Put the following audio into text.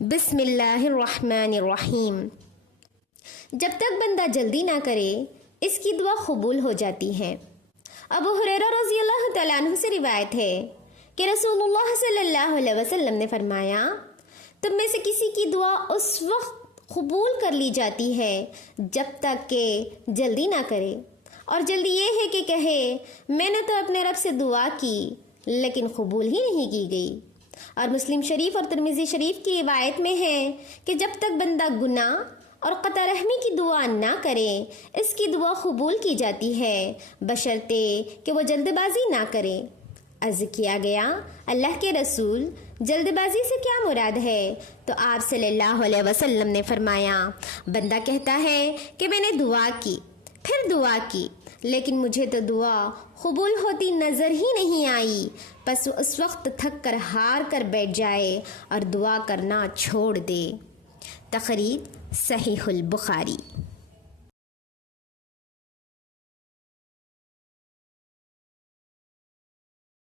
بسم اللہ الرحمن الرحیم۔ جب تک بندہ جلدی نہ کرے اس کی دعا قبول ہو جاتی ہے۔ ابو ہریرہ رضی اللہ تعالیٰ عنہ سے روایت ہے کہ رسول اللہ صلی اللہ علیہ وسلم نے فرمایا، تم میں سے کسی کی دعا اس وقت قبول کر لی جاتی ہے جب تک کہ جلدی نہ کرے، اور جلدی یہ ہے کہ کہے میں نے تو اپنے رب سے دعا کی لیکن قبول ہی نہیں کی گئی۔ اور مسلم شریف اور ترمذی شریف کی روایت میں ہے کہ جب تک بندہ گناہ اور قطع رحمی کی دعا نہ کرے اس کی دعا قبول کی جاتی ہے، بشرطے کہ وہ جلد بازی نہ کرے۔ عرض کیا گیا، اللہ کے رسول جلد بازی سے کیا مراد ہے؟ تو آپ صلی اللہ علیہ وسلم نے فرمایا، بندہ کہتا ہے کہ میں نے دعا کی، پھر دعا کی، لیکن مجھے تو دعا قبول ہوتی نظر ہی نہیں آئی، بس اس وقت تھک کر ہار کر بیٹھ جائے اور دعا کرنا چھوڑ دے۔ تخریج صحیح البخاری۔